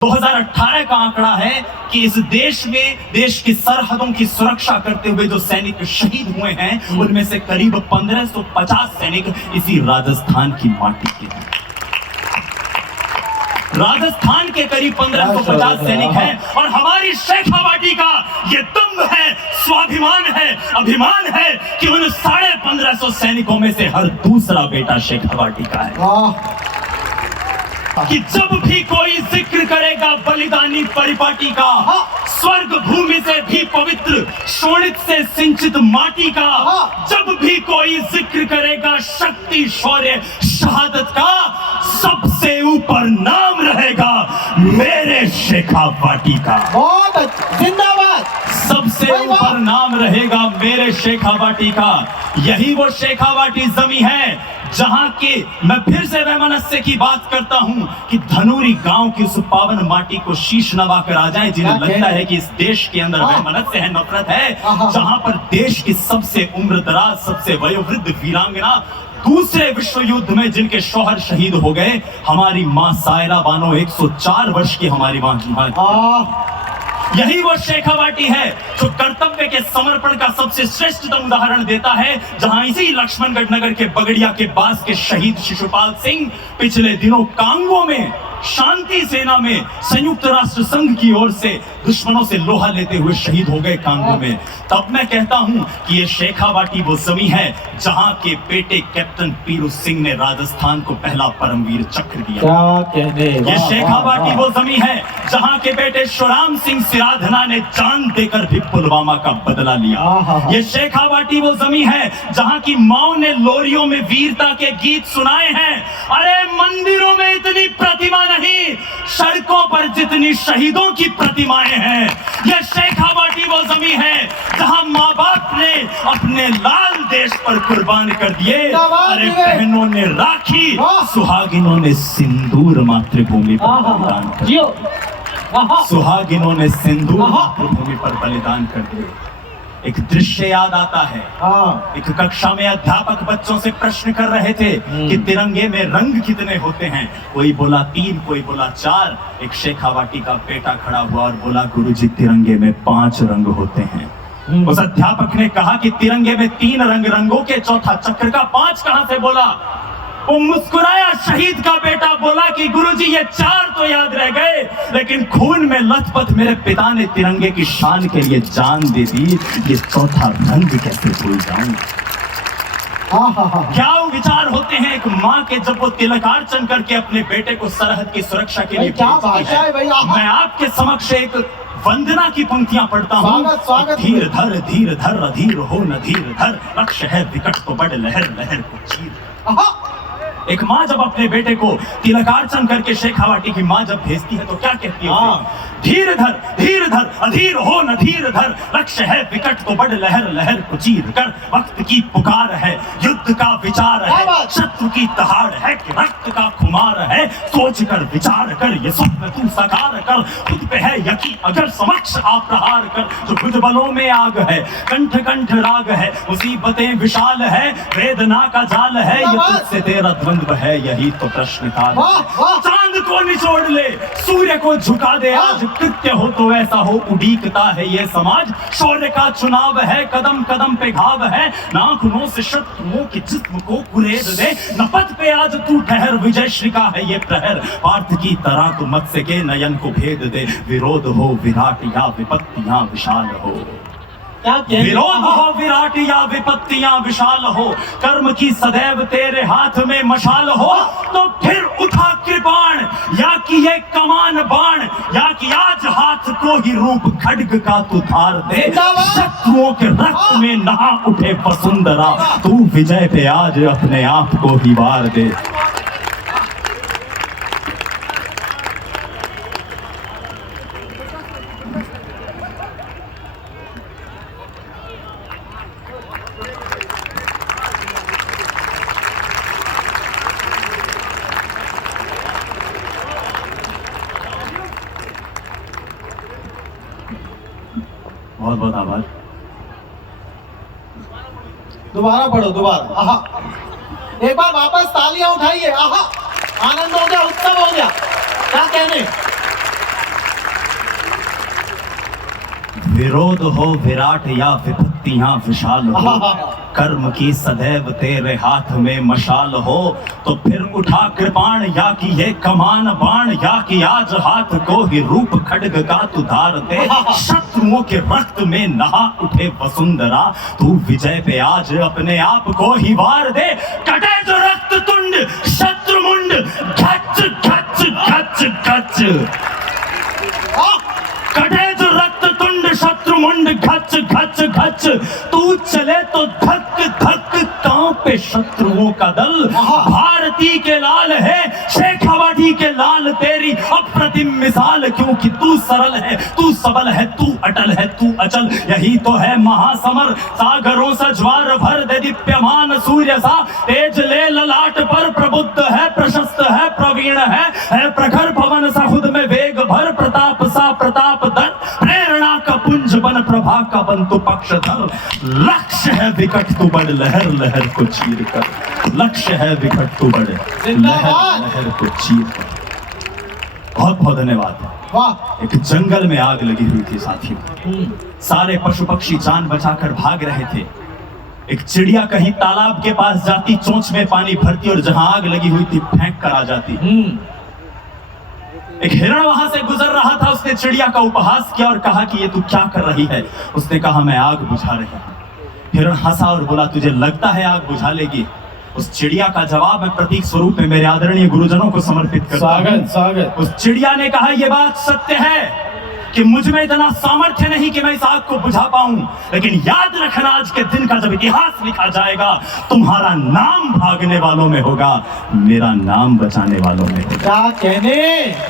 2018 का आंकड़ा है कि इस देश में देश की सरहदों की सुरक्षा करते हुए जो सैनिक शहीद हुए हैं उनमें से करीब 1550 सैनिक इसी राजस्थान की माटी के हैं। राजस्थान के करीब 1550 सैनिक हैं और हमारी शेखावाटी का ये दम है, स्वाभिमान है, अभिमान है कि उन 1550 सैनिकों में से हर दूसरा बेटा शेखावाटी का है। कि जब भी कोई जिक्र करेगा बलिदानी परिपाटी का, स्वर्ग भूमि से भी पवित्र शोणित से सिंचित माटी का, जब भी कोई जिक्र करेगा शक्ति शौर्य शहादत का, सबसे ऊपर नाम रहेगा मेरे शेखावाटी का। बहुत जिंदाबाद। सबसे ऊपर नाम रहेगा मेरे शेखावाटी का। यही वो शेखावाटी जमी है जहां की मैं फिर से वैमनस्य की बात करता हूं कि धनूरी गांव की उस पावन माटी को शीश नवा कर आ जाए जिन्हें लगता है कि इस देश के अंदर वैमनस्य है, नफरत है, जहां पर देश की सबसे उम्रदराज सबसे वयोवृद्ध वीरांगना दूसरे विश्व युद्ध में जिनके शौहर शहीद हो गए, हमारी मां सायरा बानो 104 वर्ष की हमारी मां की यही वो शेखावाटी है जो कर्तव्य के समर्पण का सबसे श्रेष्ठतम उदाहरण देता है। जहां इसी लक्ष्मणगढ़ नगर के बगड़िया के बास के शहीद शिशुपाल सिंह पिछले दिनों कांगो में शांति सेना में संयुक्त राष्ट्र संघ की ओर से दुश्मनों से लोहा लेते हुए शहीद हो गए कांगो में। तब मैं कहता हूं कि ये शेखावाटी वो जमी है जहां के बेटे कैप्टन पीरू सिंह ने राजस्थान को पहला परमवीर चक्र दिया। क्या कहने, ये शेखावाटी वो जमी है जहां के बेटे शुराम सिंह सिराधना ने जान देकर भी पुलवामा का बदला लिया। ये शेखावाटी वो जमी है जहां की माओ ने लोरियों में वीरता के गीत सुनाए हैं। अरे मंदिरों में इतनी प्रतिमा नहीं, सड़कों पर जितनी शहीदों की प्रतिमाएं हैं। यह शेखावाटी वो जमी है जहां माँ बाप ने अपने लाल देश पर कुर्बान कर दिए। अरे बहनों ने राखी, सुहागिनों ने सिंदूर मातृभूमि पर बलिदान कर दिया। सुहागिनों ने सिंदूर मातृभूमि पर बलिदान कर दिए। एक दृश्य याद आता है, एक कक्षा में अध्यापक बच्चों से प्रश्न कर रहे थे कि तिरंगे में रंग कितने होते हैं। कोई बोला 3, कोई बोला 4। एक शेखावाटी का बेटा खड़ा हुआ और बोला गुरुजी तिरंगे में 5 रंग होते हैं। उस अध्यापक ने कहा कि तिरंगे में 3 रंग, रंगों के चौथा चक्र का 5 कहां से बोला? वो मुस्कुराया शहीद का बेटा, बोला कि गुरुजी ये 4 तो याद रह गए, लेकिन खून में लथपथ मेरे पिता ने तिरंगे की शान के लिए जान दे दी, ये चौथा रंग कैसे भूल जाऊं। क्या विचार होते हैं एक माँ के जब वो तिलकार्चन करके अपने बेटे को सरहद की सुरक्षा के लिए भेजती है। मैं आपके समक्ष एक वंदना की पंक्तियां पढ़ता हूँ। धीर धर अधीर हो न धीर धर, लक्ष्य है विकट तो बड़ लहर लहर को चीर। एक माँ जब अपने बेटे को तिलकार्चन करके शेखावाटी की माँ जब भेजती है तो क्या कहती है? धीर धर अधीर हो न धीर धर, लक्ष्य है विकट तो बड़ लहर लहर को चीर कर। वक्त की पुकार है, युद्ध का विचार है, शत्रु की दहाड़ है कि रक्त का खुमार है। सोच कर विचार कर ये स्वप्न तू साकार कर, खुद पे है यकीन अगर समक्ष आप प्रहार कर। जो भुजबलों में आग है, कंठ कंठ राग है, मुसीबतें विशाल है, वेदना का जाल है, ये तुझसे तेरा द्वंद्व है, यही तो प्रश्न काल है। चांद को निचोड़ ले, सूर्य को झुका दे, आज कृत्य हो तो ऐसा हो, उड़ीकता है ये समाज। शौर्य का चुनाव है, कदम कदम पे घाव है, नाखूनों से शत्रुओं के जिस्म को कुरेद दे। नपथ पे आज तू ठहर, विजय श्री का है ये प्रहर, पार्थ की तरह तू मत्स्य के नयन को भेद दे। विरोध हो विराट या विपत्तियां विशाल हो, विरोध हो विराट या विपत्तियां विशाल हो, कर्म की सदैव तेरे हाथ में मशाल हो। तो फिर उठा कृपाण या कि ये कमान बाण, या कि आज हाथ को ही रूप खड्ग का तू धार दे। शत्रुओं के रक्त में नहा उठे वसुंधरा, तू विजय पे आज अपने आप को ही वार दे। बहुत बहुत आभार। दोबारा पढ़ो, दोबारा। एक बार वापस तालियां उठाइए। आनंद हो गया, उत्सव हो गया। क्या कहने? विरोध हो विराट या विपत्तियां विशाल हो, कर्म की सदैव तेरे हाथ में मशाल हो, तो फिर उठा कृपाण या कि ये कमान बाण, या कि आज हाथ को ही रूप खड्ग का तू धार दे। शत्रुओं के रक्त में नहा उठे वसुंधरा, तू विजय पे आज अपने आप को ही वार दे। कटे जो रक्त तुंड शत्रुमुंड, घच घच घच घच। कटे जो रक्त तुंड शत्रुमुंड, घच घच घच। तू चले तो धक धक कांपे शत्रुओं का दल। भारती के लाल है शेखावाटी के लाल तेरी अप्रतिम मिसाल, क्योंकि तू सरल है, तू सबल है, तू अटल है, तू अचल। यही तो है महासमर, सागरों सा ज्वार भर दे दीप्यमान सूर्य सा। तेज ले ललाट पर, प्रबुद्ध है, प्रशस्त है, प्रवीण है प्रखर पवन सा। खुद में वेग भर, प्रताप सा प्रताप धर, प्रेरणा का पुंज बन, प्रभा का बन तू पक्षधर। लक्ष्य है विकट तू बड़, लहर लहर को चीर कर। लक्ष्य है विकट तू बड़, लहर लहर को चीर कर। बहुत बहुत धन्यवाद। वाह। एक जंगल में आग लगी हुई थी साथियों, सारे पशु पक्षी जान बचाकर भाग रहे थे। एक चिड़िया कहीं तालाब के पास जाती, चोंच में पानी भरती और जहां आग लगी हुई थी फेंक कर आ जाती। एक हिरण वहां से गुजर रहा था, उसने चिड़िया का उपहास किया और कहा कि ये तू क्या कर रही है। उसने कहा मैं आग बुझा रही हूं। हिरण हंसा और बोला तुझे लगता है आग बुझा लेगी। उस चिड़िया का जवाब मैं प्रतीक स्वरूप में मेरे आदरणीय गुरुजनों को समर्पित करता हूं। स्वागत स्वागत। उस चिड़िया ने कहा ये बात सत्य है कि मुझ में इतना सामर्थ्य नहीं कि मैं इस आग को बुझा पाऊं, लेकिन याद रखना आज के दिन का जब इतिहास लिखा जाएगा, तुम्हारा नाम भागने वालों में होगा, मेरा नाम बचाने वालों में होगा। क्या कहने।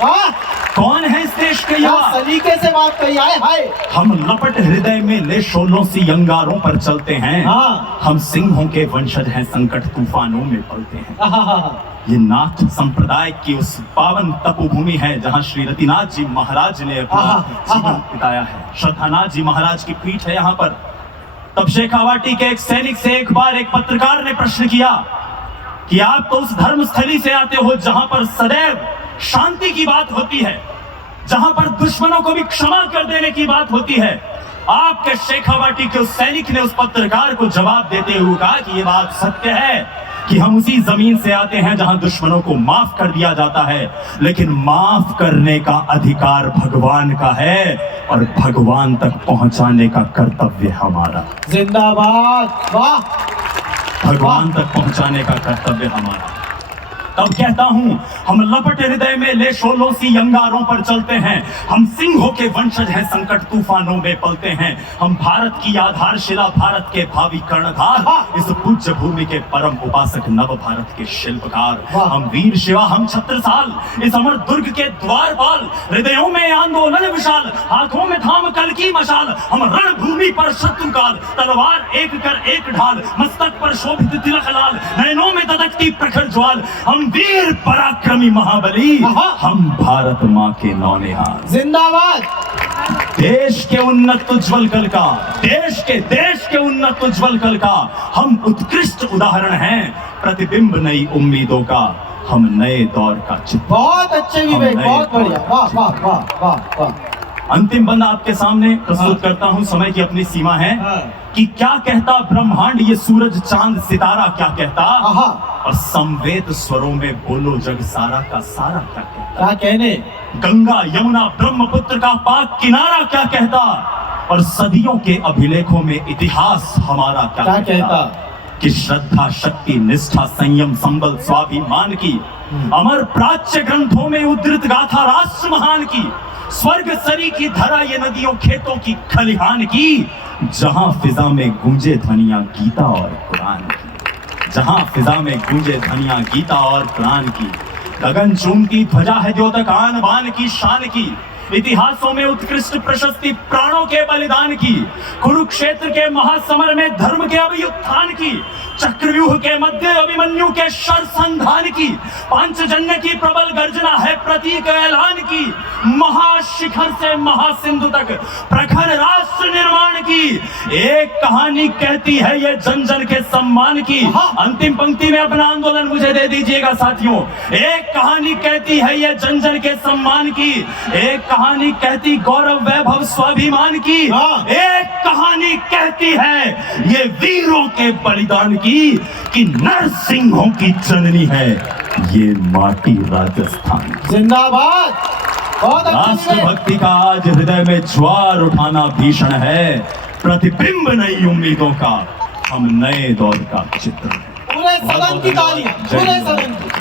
वाह। कौन है इस देश के युवा? सलीके से बात कही। आए हाय। हम लपट हृदय में ले शोलों सी अंगारों पर चलते हैं। हाँ। हम सिंहों के वंशज हैं, संकट तूफानों में पलते हैं। ये नाथ संप्रदाय की उस पावन तपोभूमि है जहां श्री रतिनाथ जी महाराज ने अपना जीवन बिताया है। श्रद्धानाथ जी महाराज की पीठ है यहाँ पर। तब शेखावाटी के एक सैनिक से एक बार एक पत्रकार ने प्रश्न किया कि आप तो उस धर्मस्थली से आते हो जहां पर सदैव शांति की बात होती है, जहां पर दुश्मनों को भी क्षमा कर देने की बात होती है। आपके शेखावाटी के उस सैनिक ने उस पत्रकार को जवाब देते हुए कहा कि ये बात सत्य है कि हम उसी जमीन से आते हैं जहां दुश्मनों को माफ कर दिया जाता है, लेकिन माफ करने का अधिकार भगवान का है और भगवान तक पहुंचाने का कर्तव्य हमारा। जिंदाबाद। वाह। भगवान तक पहुंचाने का कर्तव्य हमारा। तब कहता हूं हम लपट हृदय में ले शोलों सी अंगारों पर चलते हैं। हम सिंहों के वंशज हैं, संकट तूफानों में पलते हैं। हम भारत की आधारशिला, भारत के भावी कर्णधार, इस पूज्य भूमि के परम उपासक, नव भारत के शिल्पकार। हम वीर शिवा, हम छत्रसाल, इस अमर दुर्ग के द्वारपाल। हृदयों में आंदोलन विशाल, हाथों में थाम कल की मशाल। हम रणभूमि पर शत्रुकाल, तलवार एक कर एक ढाल। मस्तक पर शोभित तिलक लाल, नैनों में ददकती प्रखर ज्वाल। हम वीर पराक्रमी महाबली, हम भारत माँ के नौनिहाल। जिंदाबाद। देश के उन्नत उज्जवल कल का, देश के उन्नत उज्जवल कल का हम उत्कृष्ट उदाहरण हैं। प्रतिबिंब नई उम्मीदों का, हम नए दौर का चित्र। बहुत अच्छे विवेक, बहुत बढ़िया। वाह वाह वाह वाह वाह। अंतिम बंद आपके सामने प्रस्तुत करता हूं, समय की अपनी सीमा है। कि क्या कहता ब्रह्मांड, ये सूरज चांद सितारा क्या कहता, और संवेद स्वरों में बोलो जग सारा का सारा क्या कहता। क्या कहने। गंगा यमुना ब्रह्मपुत्र का पाक किनारा क्या कहता, और सदियों के अभिलेखों में इतिहास हमारा क्या कहता। कि श्रद्धा शक्ति निष्ठा संयम संबल स्वाभिमान की अमर प्राच्य ग्रंथों में उद्धृत गाथा राष्ट्र महान की। स्वर्ग सरी की धरा ये नदियों खेतों की खलिहान की, जहां फिजा में गूंजे ध्वनियां गीता और कुरान की। जहां फिजा में गूंजे ध्वनियां गीता और कुरान की। गगन चूमती ध्वजा है द्योतक आन बान की शान की। इतिहासों में उत्कृष्ट प्रशस्ति प्राणों के बलिदान की। कुरुक्षेत्र के महासमर में धर्म के अभ्युत्थान की। चक्रव्यूह के मध्य अभिमन्यु के शरसंधान की, पांचजन्य की प्रबल गर्जना है प्रतीक ऐलान की, महाशिखर से महासिंधु तक प्रखर राष्ट्र निर्माण की एक कहानी कहती है ये जन जन के सम्मान की। अंतिम पंक्ति में अपना आंदोलन मुझे दे दीजिएगा साथियों। एक कहानी कहती है ये जन जन के सम्मान की, एक कहानी कहती गौरव वैभव स्वाभिमान की, एक कहानी कहती है ये वीरों के बलिदान की कि नरसिंहों की जननी है ये माटी राजस्थान। जिंदाबाद। बहुत राष्ट्रभक्ति का आज हृदय में ज्वार उठाना भीषण है, प्रतिबिंब नई उम्मीदों का हम नए दौर का चित्र। पूरे सदन की ताली, पूरे सदन की।